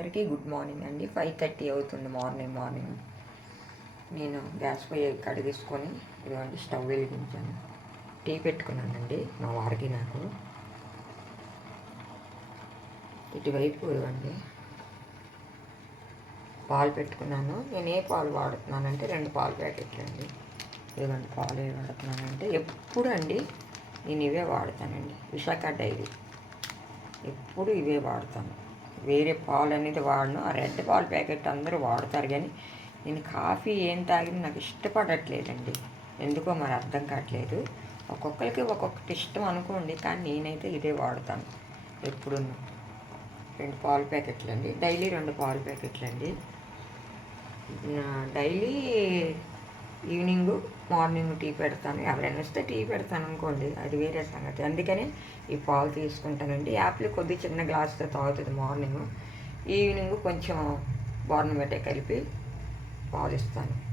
అందరికీ good morning అండి. Five thirty అవుతుంది మార్నింగ్ మార్నింగ్. నేను గ్యాస్ పొయ్యి కడిగేసుకొని ఇదిగోండి స్టవ్ వెలిగించాను. టీ పెట్టుకున్నానండి మా వారికి నాకు. ఇటువైపు ఇవ్వండి. పాలు పెట్టుకున్నాను. నేను ఏ పాలు వాడుతున్నానంటే రెండు పాలు ప్యాకెట్లు అండి ఇదిగోండి పాలు ఏ వాడుతున్నానంటే ఎప్పుడు అండి నేను ఇవే వాడతానండి. విశాఖ డైరీ. ఎప్పుడు ఇవే వాడతాను. వేరే పాలు అనేది వాడను. ఆ రెడ్ పాలు ప్యాకెట్ అందరూ వాడతారు కానీ నేను కాఫీ ఏం తాగినా నాకు ఇష్టపడట్లేదండి. ఎందుకో మరి అర్థం కావట్లేదు. ఒక్కొక్కరికి ఒక్కొక్కటి ఇష్టం అనుకోండి కానీ నేనైతే ఇదే వాడతాను. ఎప్పుడు రెండు పాలు ప్యాకెట్లు అండి డైలీ రెండు పాలు ప్యాకెట్లు అండి డైలీ ఈవినింగ్ మార్నింగ్ టీ పెడతాను. ఎవరైనా వస్తే టీ పెడతాను అనుకోండి అది వేరే సంగతి. అందుకని ఈ పాలు తీసుకుంటానండి. యాపిల్ కొద్ది చిన్న గ్లాస్తో తాగుతుంది మార్నింగ్. ఈవినింగ్ కొంచెం బోర్నమెటే కలిపి పాలు ఇస్తాను.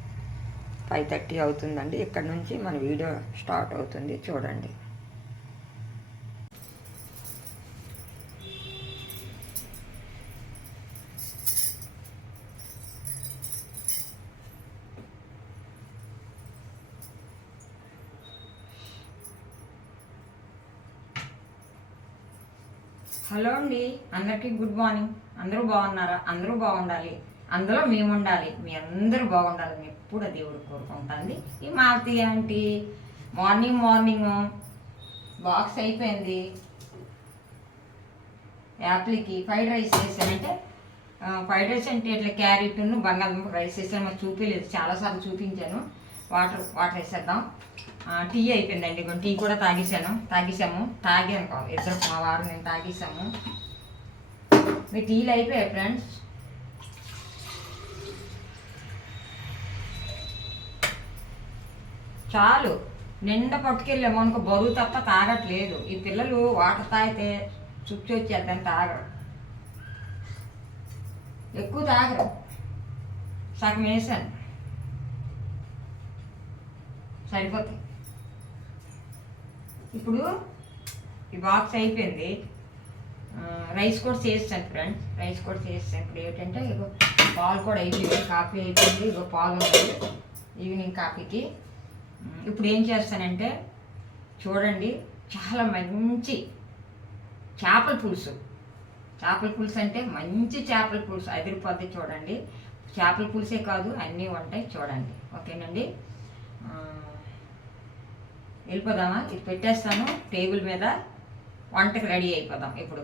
ఫైవ్ థర్టీ అవుతుందండి. ఇక్కడ నుంచి మన వీడియో స్టార్ట్ అవుతుంది. చూడండి. హలో అండి అందరికీ గుడ్ మార్నింగ్. అందరూ బాగున్నారా? అందరూ బాగుండాలి. అందులో మేము ఉండాలి మీ అందరూ బాగుండాలని ఎప్పుడు దేవుడు కోరుకుంటుంది. ఈ మారుతి ఏంటి? Morning morning. బాక్స్ అయిపోయింది. యాప్లకి ఫ్రైడ్ రైస్ చేశానంటే ఫ్రైడ్ రైస్ అంటే ఇట్లా క్యారెట్ను బంగాళదుంప రైస్ చేశాను. మాకు చూపించలేదు చాలాసార్లు చూపించాను. వాటర్ వాటర్ వేసేద్దాం. టీ అయిపోయిందండి ఇగో టీ కూడా తాగేసాను తాగేసాము తాగాను కాదు ఇద్దరు మా వారు నేను తాగేసాము మీ టీలు అయిపోయాయి ఫ్రెండ్స్ చాలు. నిండా పట్టుకెళ్ళాము అనుకో బరువు తప్ప తాగట్లేదు. ఈ పిల్లలు వాటర్ తాగితే చుట్టూ వచ్చేద్దాం తాగరు. ఎక్కువ తాగరు. సగం వేసాను. సరిపోతాయి ఇప్పుడు ఈ బాక్స్ అయిపోయింది. రైస్ కూడా చేస్తాను ఫ్రెండ్స్ రైస్ కూడా చేస్తాను. ఇప్పుడు ఏంటంటే ఇగో పాలు కూడా అయిపోయింది కాఫీ అయిపోయింది. ఇగో పాలు ఈవినింగ్ కాఫీకి. ఇప్పుడు ఏం చేస్తానంటే చూడండి చాలా మంచి చేపల పులుసు. చేపల పులుసు అంటే మంచి చేపల పులుసు. అదిరిపోద్ది చూడండి. చేపల పులుసే కాదు అన్నీ ఉంటాయి చూడండి. ఓకేనండి? వెళ్ళిపోదామా? ఇది పెట్టేస్తాను. టేబుల్ మీద వంటకి రెడీ అయిపోదాం ఇప్పుడు.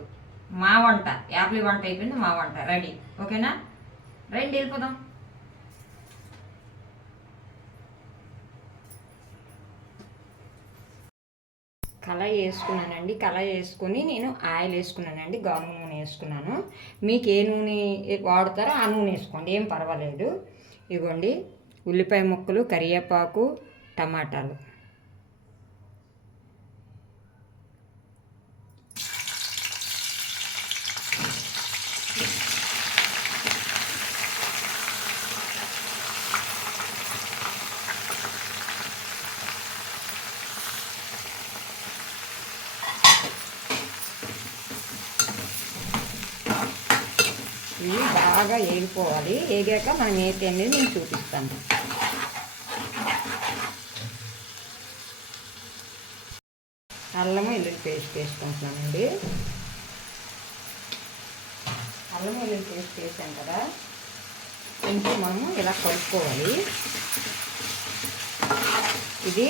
మా వంట. యాపిల్ వంట అయిపోయింది మా వంట రెడీ. ఓకేనా? రండి వెళ్ళిపోదాం. కళాయి వేసుకున్నానండి. కళాయి వేసుకుని నేను ఆయిల్ వేసుకున్నానండి. గోధుమ నూనె వేసుకున్నాను. మీకు ఏ నూనె వాడతారో ఆ నూనె వేసుకోండి. ఏం పర్వాలేదు. ఇగోండి. ఉల్లిపాయ ముక్కలు కరివేపాకు టమాటాలు ఇవి బాగా వేగిపోవాలి ఏగాక మనం ఏటి అనేది నేను చూపిస్తాను. అల్లము వెల్లుల్లి పేస్ట్ వేసుకుంటున్నానండి అల్లం వెల్లుల్లి పేస్ట్ వేసాం కదా. కొంచెం మనము ఇలా కలుపుకోవాలి. ఇది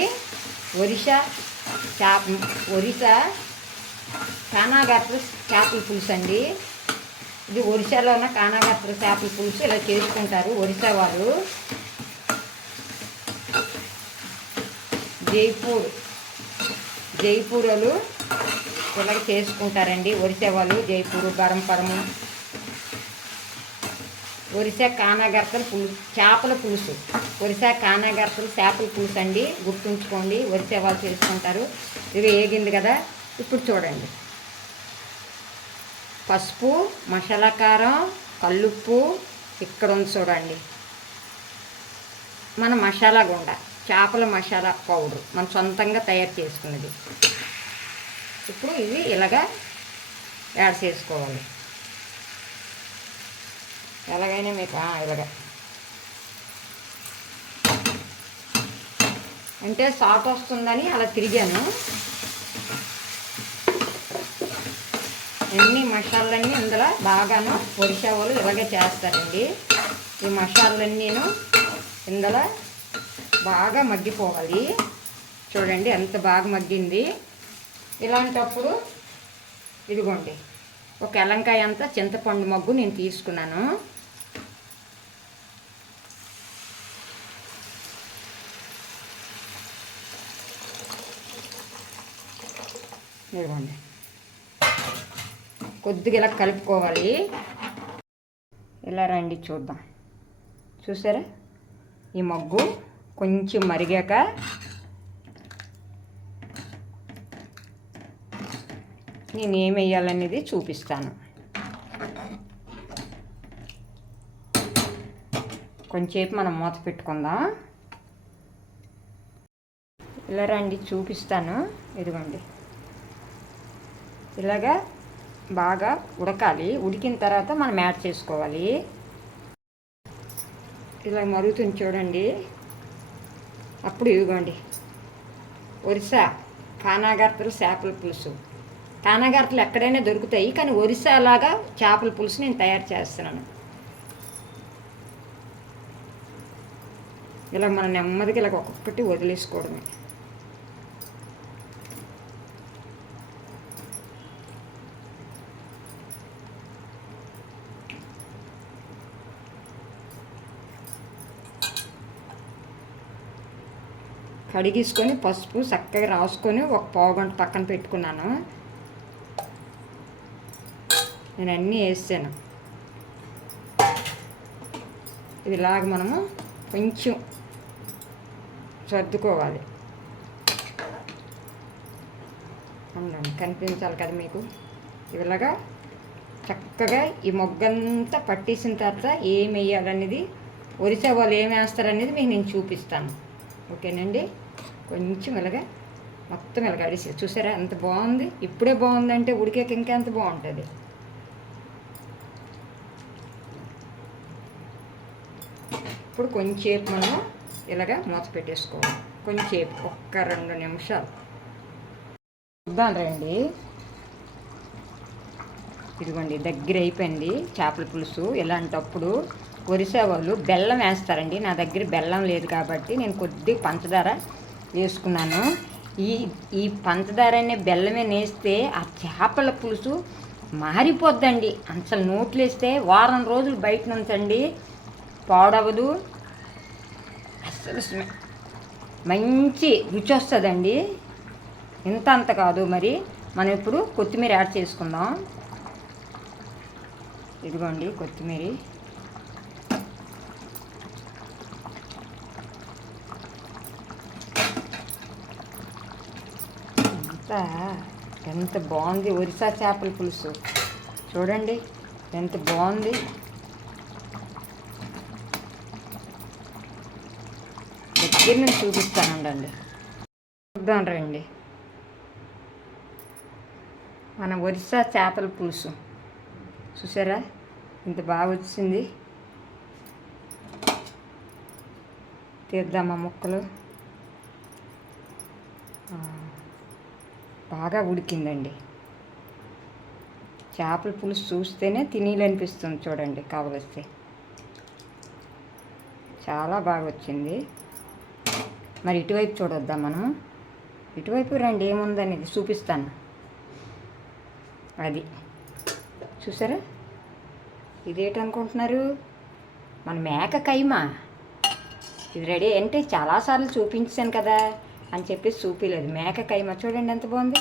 ఒరిసా చేప ఒరిస్సా కానాగట్ల చేపల పులుసు అండి. ఇది ఒరిస్సాలో ఉన్న కానాగట్ల చేపల పులుసు ఇలా చేసుకుంటారు ఒరిస్సా వాళ్ళు. జైపూర్ జైపూర్ ఇలా చేసుకుంటారండి ఒరిస్సా వాళ్ళు జైపూర్ గరంపరము ఒరిస్సా కానాగర్తలు పులుసు చేపల పులుసు. ఒరిస్సా కానాగర్తలు చేపల పులుసు అండి గుర్తుంచుకోండి ఒరిస్సా వాళ్ళు చేసుకుంటారు. ఇది ఏగింది కదా? ఇప్పుడు చూడండి. పసుపు మసాలా కారం కల్లుప్పు ఇక్కడ ఉంది చూడండి. మన మసాలా గుండ చేపల మసాలా పౌడర్ మనం సొంతంగా తయారు చేసుకున్నది. ఇప్పుడు ఇవి ఇలాగా యాడ్ చేసుకోవాలి. ఎలాగైనా మీకు ఇలాగా ఇలాగ. అంటే సాట్ వస్తుందని అలా తిరిగాను. అన్ని మసాలన్నీ ఇందులో బాగాను ఒడిశా వాళ్ళు ఇలాగే చేస్తారండి. ఈ మసాలన్నీను ఇందులో బాగా మగ్గిపోవాలి. చూడండి ఎంత బాగా మగ్గింది. ఇలాంటప్పుడు ఇదిగోండి ఒక ఎలంకాయ అంతా చింతపండు మగ్గు నేను తీసుకున్నాను. ఇదిగోండి. కొద్దిగా ఇలా కలుపుకోవాలి. ఇలా రండి చూద్దాం. చూసారా? ఈ మగ్గు కొంచెం మరిగాక నేను ఏం వేయాలనేది చూపిస్తాను. కొంచెంసేపు మనం మూత పెట్టుకుందాం. ఇలా రండి చూపిస్తాను. ఇదిగోండి. ఇలాగా బాగా ఉడకాలి. ఉడికిన తర్వాత మనం యాడ్ చేసుకోవాలి. ఇలా మరుగుతుంది చూడండి. అప్పుడు ఇదిగోండి. ఒరిస్సా కానాగర్తలు చేపల పులుసు. కానాగర్తలు ఎక్కడైనా దొరుకుతాయి కానీ ఒరిస్సా లాగా చేపల పులుసు నేను తయారు చేస్తున్నాను. ఇలా మనం నెమ్మదిగా ఇలా ఒక్కొక్కటి వదిలేసుకోవడమే. కడిగేసుకొని పసుపు చక్కగా రాసుకొని ఒక పావుగంట పక్కన పెట్టుకున్నాను. నేను అన్నీ వేసాను. ఇలాగ మనము కొంచెం సర్దుకోవాలి. అవునండి కనిపించాలి కదా మీకు? ఇలాగా చక్కగా ఈ మొగ్గంతా పట్టేసిన తర్వాత ఏం వేయాలనేది ఒరిసే వాళ్ళు ఏం వేస్తారనేది మీకు నేను చూపిస్తాను. ఓకేనండి? కొంచెం ఇలాగా మొత్తం ఇలాగ అడిసి చూసారా ఎంత బాగుంది? ఇప్పుడే బాగుందంటే ఉడికాక ఇంకా ఎంత బాగుంటుంది? ఇప్పుడు కొంచెంసేపు మనం ఇలాగ మూత పెట్టేసుకోవాలి. కొంచెంసేపు ఒక్క రెండు నిమిషాలు. చూద్దాం రండి. ఇదిగోండి దగ్గర అయిపోయింది చేపల పులుసు. ఇలాంటప్పుడు ఒరిసా వాళ్ళు బెల్లం వేస్తారండి. నా దగ్గర బెల్లం లేదు కాబట్టి నేను కొద్దిగా పంచదార వేసుకున్నాను. ఈ ఈ పంచదార అనే బెల్లమే నేస్తే ఆ చేపల పులుసు మారిపోద్దండి. అసలు నోట్లేస్తే వారం రోజులు బయట నుంచండి పాడవదు అసలు మంచి రుచి వస్తుందండి ఇంత అంత కాదు మరి. మనం ఇప్పుడు కొత్తిమీర యాడ్ చేసుకుందాం. ఇదిగోండి కొత్తిమీర. అంతా ఎంత బాగుంది ఒరిస్సా చేపల పులుసు. చూడండి ఎంత బాగుంది. దగ్గర నుంచి చూపిస్తానండి చూద్దాం రండి. మన ఒరిస్సా చేపల పులుసు. చూసారా? ఇంత బాగా వచ్చింది. తీద్దామా ముక్కలు? బాగా ఉడికిందండి. చేపల పులుసు చూస్తేనే తినేయాలనిపిస్తుంది చూడండి కావలిస్తే. చాలా బాగా వచ్చింది మరి ఇటువైపు చూడొద్దాం మనం? ఇటువైపు రండి ఏముందనేది చూపిస్తాను. అది. చూసారా? ఇదేటనుకుంటున్నారు? మన మేక కైమా? ఇది రెడీ అంటే చాలాసార్లు చూపించాను కదా. అని చెప్పి చూపించలేదు మేక కైమ చూడండి ఎంత బాగుంది.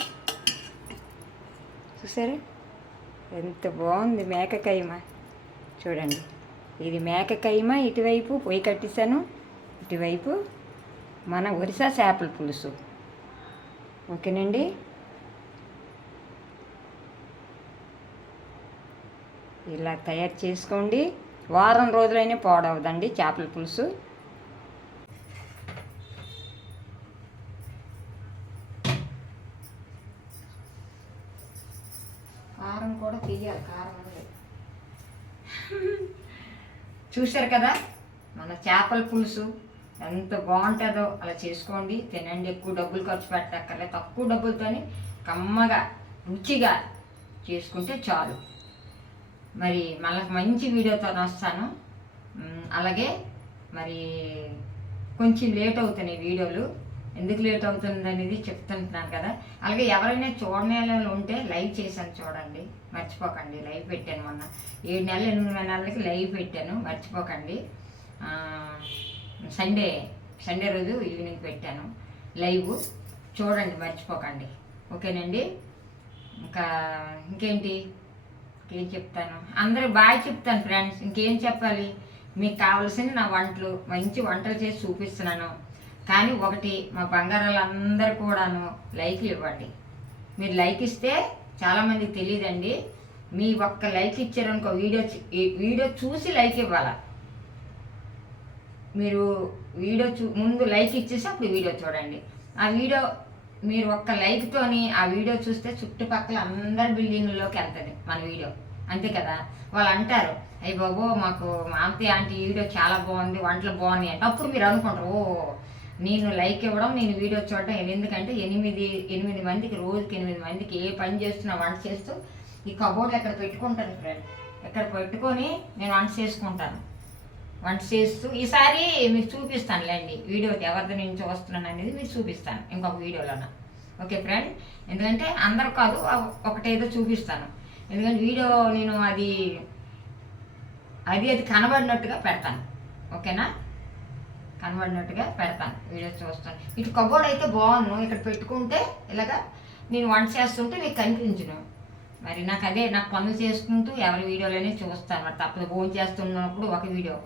చూసారా? ఎంత బాగుంది మేక కైమ. చూడండి. ఇది మేక కైమ ఇటువైపు పొయ్యి కట్టేశాను. ఇటువైపు మన ఒరిసా చేపల పులుసు. ఓకేనండి? ఇలా తయారు చేసుకోండి. వారం రోజులైనా పాడవదండి చేపల పులుసు. చూశారు కదా? మన చేపల పులుసు ఎంత బాగుంటుందో అలా చేసుకోండి. తినండి ఎక్కువ డబ్బులు ఖర్చు పెట్టక్కర్లే. తక్కువ డబ్బులతోని కమ్మగా రుచిగా చేసుకుంటే చాలు. మరి మళ్ళీ మంచి వీడియోతో వస్తాను. అలాగే మరి కొంచెం లేట్ అవుతున్నాయి వీడియోలు. ఎందుకు లేట్ అవుతుంది అనేది చెప్తుంటున్నాను కదా. అలాగే ఎవరైనా చూడని ఉంటే లైవ్ చేశాను చూడండి. మర్చిపోకండి లైవ్ పెట్టాను మొన్న. ఏడు నెలలు ఎనిమిది నెలలకి లైవ్ పెట్టాను మర్చిపోకండి. సండే సండే రోజు ఈవినింగ్ పెట్టాను. లైవ్ చూడండి మర్చిపోకండి. ఓకేనండి? ఇంకా ఇంకేంటి? ఇంకేం చెప్తాను? అందరూ బాగా చెప్తాను ఫ్రెండ్స్. ఇంకేం చెప్పాలి? మీకు కావాల్సిన నా వంటలు. మంచి వంటలు చేసి చూపిస్తున్నాను. కానీ ఒకటి మా బంగారాలందరూ కూడాను లైక్లు ఇవ్వండి. మీరు లైక్ ఇస్తే చాలామందికి తెలియదండి మీ ఒక్క లైక్ ఇచ్చారనుకో వీడియో వీడియో చూసి లైక్ ఇవ్వాలి. మీరు వీడియో చూ ముందు లైక్ ఇచ్చేసి అప్పుడు వీడియో చూడండి. ఆ వీడియో మీరు ఒక్క లైక్తోని ఆ వీడియో చూస్తే చుట్టుపక్కల అందరి బిల్డింగ్లోకి వెళ్తుంది మన వీడియో. అంతే కదా? వాళ్ళు అంటారు అయ్యి బాబో మాకు మా మాంతి ఆంటీ వీడియో చాలా బాగుంది వంటలు బాగున్నాయి అంటే. అప్పుడు మీరు అనుకుంటారు ఓ నేను లైక్ ఇవ్వడం నేను వీడియో చూడడం ఎందుకంటే ఎనిమిది ఎనిమిది మందికి రోజుకి ఎనిమిది మందికి ఏ పని చేస్తున్నా వంట చేస్తూ ఈ కబోర్డ్లు ఎక్కడ పెట్టుకుంటాను ఫ్రెండ్ ఎక్కడ పెట్టుకొని నేను వంట చేసుకుంటాను. వంట చేస్తూ ఈసారి మీకు చూపిస్తాను లేండి వీడియో ఎవరిది నుంచి వస్తున్నాను అనేది మీకు చూపిస్తాను ఇంకొక వీడియోలోన. ఓకే ఫ్రెండ్ ఎందుకంటే అందరు కాదు ఒకటేదో చూపిస్తాను. ఎందుకంటే వీడియో నేను అది అది అది కనబడినట్టుగా పెడతాను. ఓకేనా? కనబడినట్టుగా పెడతాను. వీడియో చూస్తాను. ఇటు కబోర్డ్ అయితే బాగుండు ఇక్కడ పెట్టుకుంటే ఇలాగా నేను వంట చేస్తుంటే మీకు కనిపించను. మరి నాకు అదే నాకు పనులు చేసుకుంటూ ఎవరి వీడియోలోనే చూస్తాను. మరి తప్పదు. భోజనం చేస్తున్నప్పుడు ఒక వీడియో.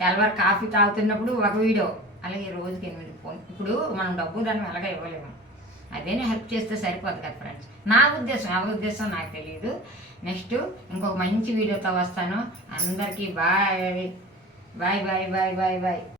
తెల్లవారు కాఫీ తాగుతున్నప్పుడు ఒక వీడియో. అలాగే రోజుకి ఎనిమిది ఫోన్. ఇప్పుడు మనం డబ్బు దాన్ని ఎలాగ ఇవ్వలేము. అదేనే హెల్ప్ చేస్తే సరిపోదు కదా ఫ్రెండ్స్ నా ఉద్దేశం ఎవరి ఉద్దేశం నాకు తెలియదు నెక్స్ట్ ఇంకొక మంచి వీడియోతో వస్తాను. అందరికీ bye. Bye bye bye bye bye.